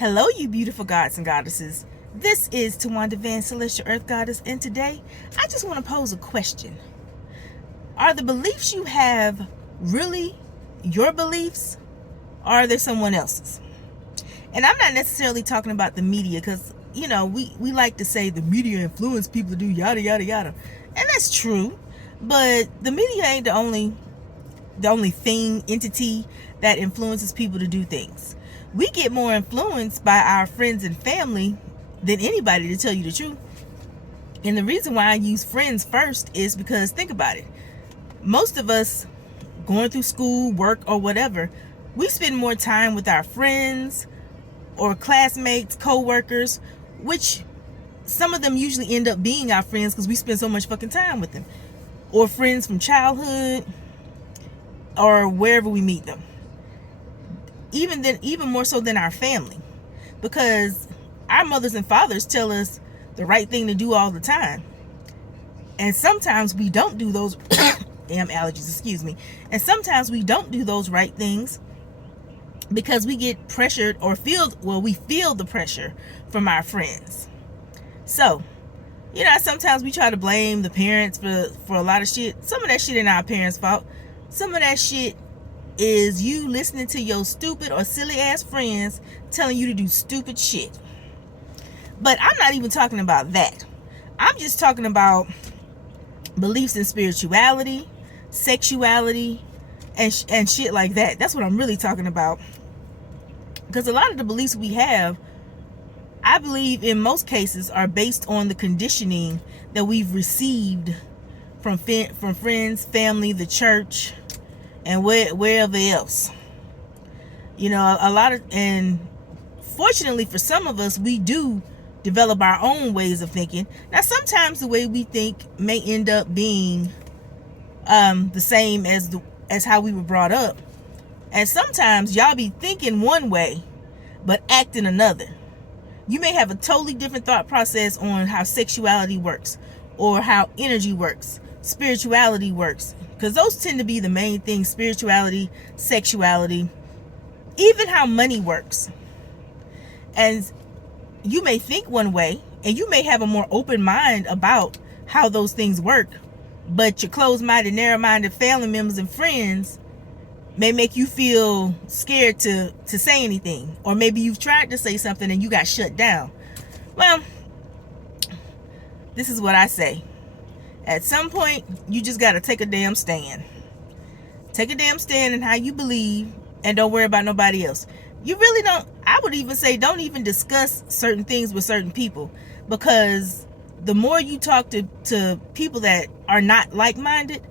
Hello, you beautiful gods and goddesses. This is Tawanda Van, Celestial Earth Goddess, and today I just want to pose a question. Are the beliefs you have really your beliefs, or are they someone else's? And I'm not necessarily talking about the media, because, we like to say the media influence people to do yada, yada, yada. And that's true, but the media ain't the only entity that influences people to do things. We get more influenced by our friends and family than anybody, to tell you the truth. And the reason why I use friends first is because, think about it, most of us going through school, work, or whatever, we spend more time with our friends or classmates, co-workers, which some of them usually end up being our friends because we spend so much fucking time with them, or friends from childhood or wherever we meet them. Even more so than our family, because our mothers and fathers tell us the right thing to do all the time, and sometimes we don't do those damn allergies, excuse me, and sometimes we don't do those right things because we get pressured or we feel the pressure from our friends. So, sometimes we try to blame the parents for a lot of shit. Some of that shit ain't our parents' fault. Some of that shit is you listening to your stupid or silly ass friends telling you to do stupid shit. But I'm not even talking about that. I'm just talking about beliefs in spirituality, sexuality, and shit like that. That's what I'm really talking about. Because a lot of the beliefs we have, I believe in most cases, are based on the conditioning that we've received from friends, family, the church, and wherever else. And fortunately for some of us, we do develop our own ways of thinking. Now, sometimes the way we think may end up being the same as how we were brought up, and sometimes y'all be thinking one way but acting another. You may have a totally different thought process on how sexuality works, or how energy works, spirituality works, because those tend to be the main things: spirituality, sexuality, even how money works. And you may think one way, and you may have a more open mind about how those things work, but your closed-minded, narrow-minded family members and friends may make you feel scared to say anything. Or maybe you've tried to say something and you got shut down. Well, this is what I say. At some point, you just got to take a damn stand. Take a damn stand in how you believe, and don't worry about nobody else. You really don't, I would even say, don't even discuss certain things with certain people, because the more you talk to people that are not like-minded,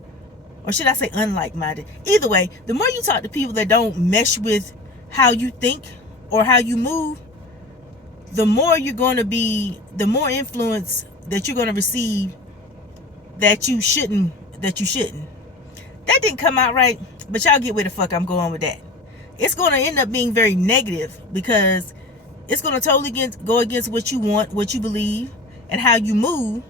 or should I say unlike-minded, either way, the more you talk to people that don't mesh with how you think or how you move, the more influence that you're going to receive that you shouldn't. That didn't come out right, but y'all get where the fuck I'm going with that. It's going to end up being very negative, because it's going to totally go against what you want, what you believe, and how you move.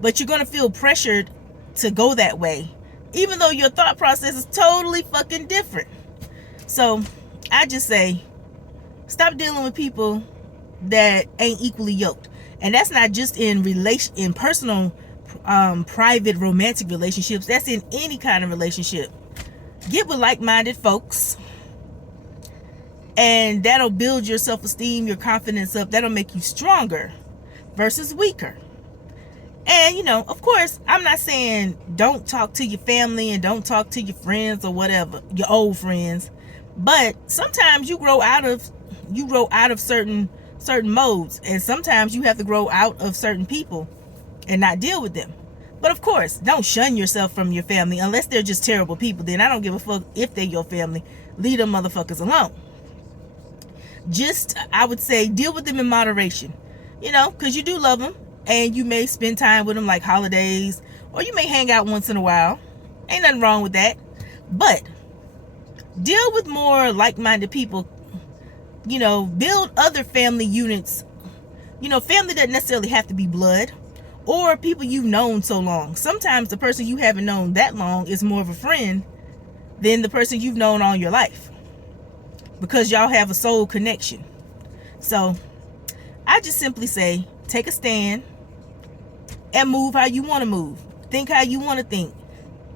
But you're going to feel pressured to go that way, even though your thought process is totally fucking different. So I just say, stop dealing with people that ain't equally yoked. And that's not just in personal, private, romantic relationships. That's in any kind of relationship. Get with like-minded folks, and that'll build your self-esteem, your confidence up. That'll make you stronger versus weaker. And, of course, I'm not saying don't talk to your family and don't talk to your friends or whatever, your old friends. But sometimes you grow out of certain modes, and sometimes you have to grow out of certain people and not deal with them. But of course, don't shun yourself from your family unless they're just terrible people. Then I don't give a fuck if they're your family. Leave them motherfuckers alone. Just, I would say, deal with them in moderation. Because you do love them, and you may spend time with them like holidays, or you may hang out once in a while. Ain't nothing wrong with that. But deal with more like-minded people. Build other family units. Family doesn't necessarily have to be blood or people you've known so long. Sometimes the person you haven't known that long is more of a friend than the person you've known all your life, because y'all have a soul connection. So I just simply say, take a stand and move how you want to move. Think how you want to think.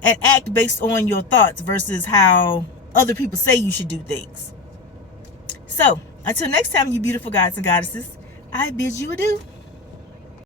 And act based on your thoughts versus how other people say you should do things. So, until next time, you beautiful gods and goddesses, I bid you adieu.